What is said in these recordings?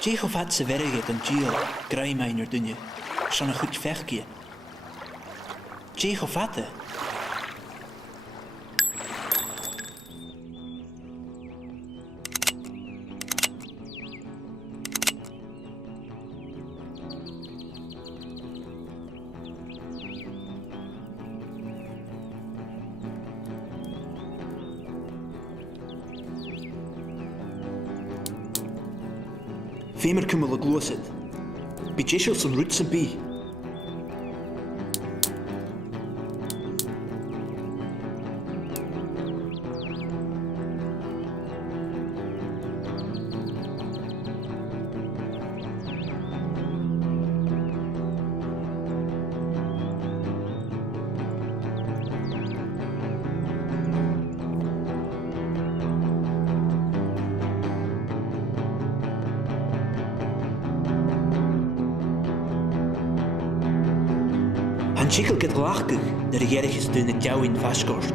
Tjech of het ze werget en Jill, graaimijner dunje, zo'n een goed vechtje. Tjech of het. Femer kummel het los het. Beetje zo'n rutsen bij. Chikkel get lachig, dat er ergens doen het jou in vastkost.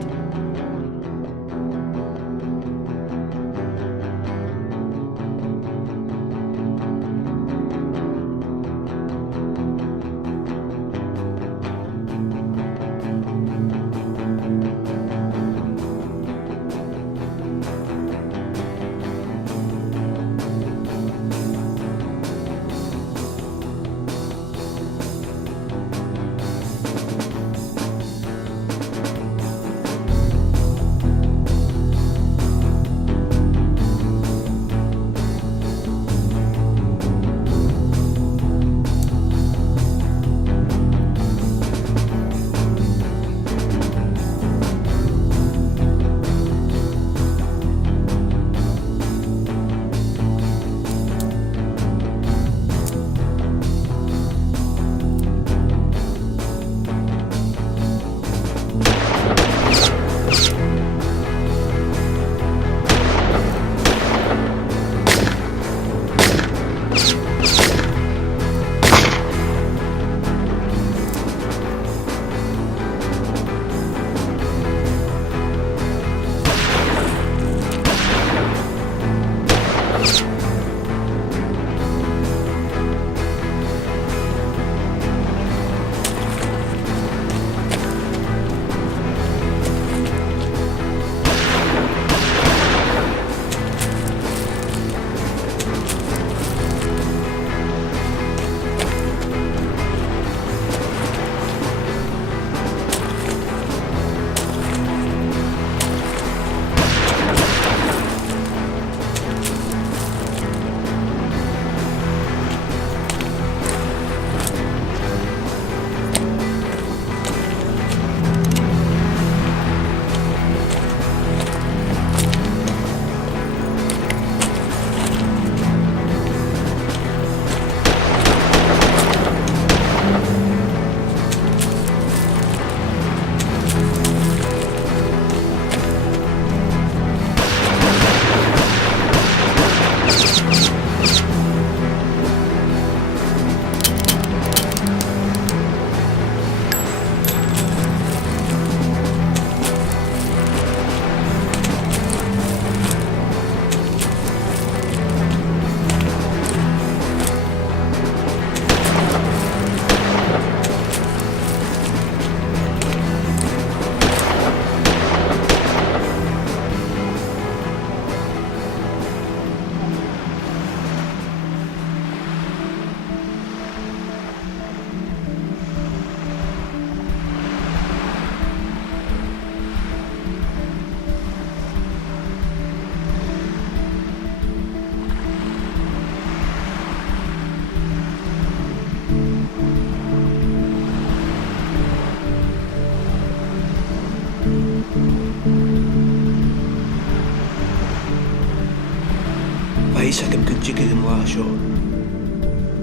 Wees ik hem kunt jikken hem laat zo.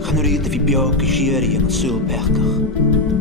Gaan er hier de vibio kejeri en sul perker.